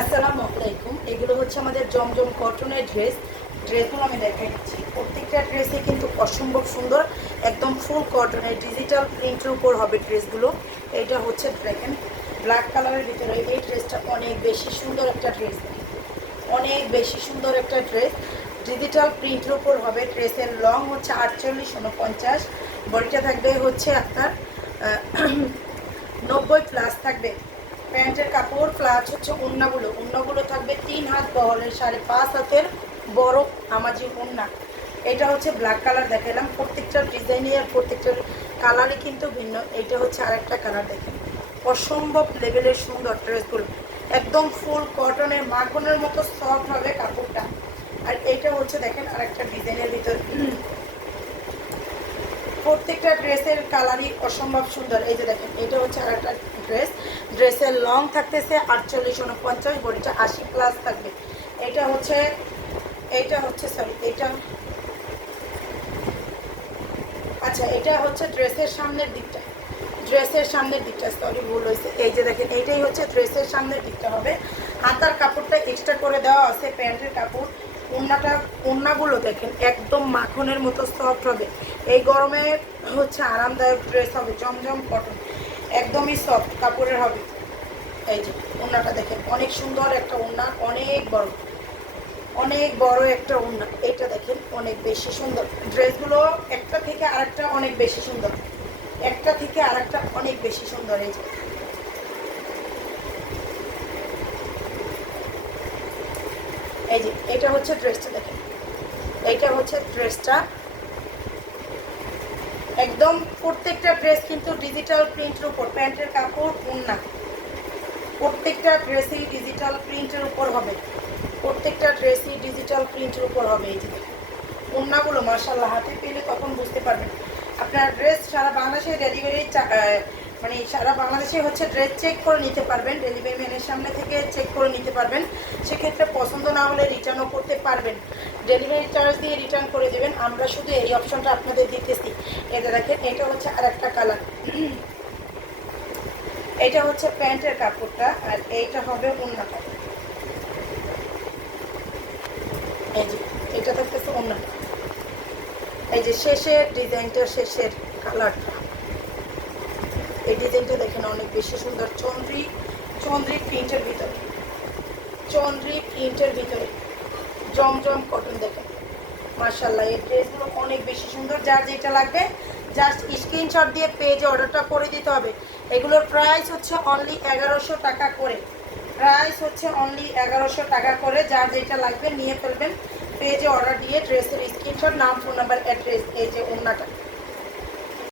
আসসালামু আলাইকুম। এগুলো হচ্ছে আমাদের জমজম কটনের ড্রেস ড্রেসগুলো আমি দেখাই দিচ্ছি। প্রত্যেকটা ড্রেসে কিন্তু অসম্ভব সুন্দর। একদম ফুল কটনের ডিজিটাল প্রিন্টের উপর হবে ড্রেসগুলো এটা হচ্ছে দেখেন ব্ল্যাক কালারের ভিতরে এই ড্রেসটা অনেক বেশি সুন্দর একটা ড্রেস অনেক বেশি সুন্দর একটা ড্রেস ডিজিটাল প্রিন্টের উপর হবে ড্রেসের লং হচ্ছে আটচল্লিশ উনপঞ্চাশ। বডিটা থাকবে হচ্ছে আপনার নব্বই প্লাস থাকবে। প্যান্টের কাপড় প্লাস হচ্ছে উন্নাগুলো উন্নাগুলো থাকবে তিন হাত বহরের সাড়ে পাঁচ হাতের বড় আমাজি উন্না এটা হচ্ছে ব্ল্যাক কালার দেখালাম। প্রত্যেকটা ডিজাইনে আর প্রত্যেকটার কালারই কিন্তু ভিন্ন। এটা হচ্ছে আরেকটা কালার দেখেন। অসম্ভব লেভেলের সুন্দর ড্রেসগুলো একদম ফুল কটনের মাখনের মতো সফট হবে কাপড়টা। আর এটা হচ্ছে দেখেন আরেকটা ডিজাইনের ভিতর। প্রত্যেকটা ড্রেসের কালারই অসম্ভব সুন্দর। এই যে দেখেন, এটা হচ্ছে আর একটা ড্রেস। ড্রেসের লং থাকতেছে আটচল্লিশ উনপঞ্চাশ, বডিটা আশি প্লাস থাকবে। এটা হচ্ছে এটা হচ্ছে সরি এটা আচ্ছা এটা হচ্ছে ড্রেসের সামনের দিকটা। ড্রেসের সামনের দিকটা সরি ভুল হয়েছে। এই যে দেখেন, এইটাই হচ্ছে ড্রেসের সামনের দিকটা হবে। হাতার কাপড়টা এক্সট্রা করে দেওয়া আছে, প্যান্টের কাপড়। ওড়নাটা, ওড়নাগুলো দেখেন, একদম মাখনের মতো সফট হবে। এই গরমে হচ্ছে আরামদায়ক ড্রেস হবে, জমজম কটন একদমই সফট কাপড়ের হবে। এই যে, ওড়নাটা দেখেন, অনেক সুন্দর একটা ওড়না, অনেক বড়। অনেক বড় একটা ওড়না, এটা দেখেন, অনেক বেশি সুন্দর। ড্রেসগুলো একটা থেকে আরেকটা অনেক বেশি সুন্দর। একটা থেকে আরেকটা অনেক বেশি সুন্দর, এই যে। এই যে, এটা হচ্ছে ড্রেসটা দেখেন। এইটা হচ্ছে ড্রেসটা একদম প্রত্যেকটা ড্রেস কিন্তু ডিজিটাল প্রিন্টের উপর, প্যান্টের কাপড়, ওড়না। প্রত্যেকটা ড্রেসই ডিজিটাল প্রিন্টের উপর হবে। প্রত্যেকটা ড্রেসই ডিজিটাল প্রিন্টের উপর হবে এই যে দেখেন। ওড়নাগুলো মার্শাল্লাহ হাতে পেলে তখন বুঝতে পারবেন। আপনার ড্রেস সারা বাংলাদেশে ডেলিভারি মানে সারা বাংলাদেশে হচ্ছে ড্রেস চেক করে নিতে পারবেন ডেলিভারি ম্যানের সামনে থেকে চেক করে নিতে পারবেন। সেক্ষেত্রে পছন্দ না হলে রিটার্নও করতে পারবেন। ডেলিভারি চার্জ দিয়ে রিটার্ন করে দেবেন। আমরা শুধু এই অপশনটা আপনাদের দিতেছি। এটা দেখেন, এটা হচ্ছে আর একটা কালার এটা হচ্ছে প্যান্টের কাপড়টা আর এইটা হবে অন্যটা এই যে, এটা থাকতেছে অন্যটা এই যে শেষের ডিজাইনটা শেষের কালারটা এই ডিজাইনটা দেখেন অনেক বেশি সুন্দর। চন্দ্রি চন্দ্রি প্রিন্টের ভিতরে। চন্দ্রি প্রিন্টের ভিতরে। জমজম কটন দেখেন। মার্শাল্লাহ এই ড্রেসগুলো অনেক বেশি সুন্দর। যার যেটা লাগবে জাস্ট স্ক্রিনশট দিয়ে পেজে অর্ডারটা করে দিতে হবে। এগুলোর প্রাইস হচ্ছে অনলি এগারোশো টাকা করে। প্রাইস হচ্ছে অনলি এগারোশো টাকা করে। যার যেটা লাগবে, নিয়ে ফেলবেন। পেজে অর্ডার দিয়ে ড্রেসের স্ক্রিনশট নাম ফোন নাম্বার অ্যাড্রেস এই যে ওনাটা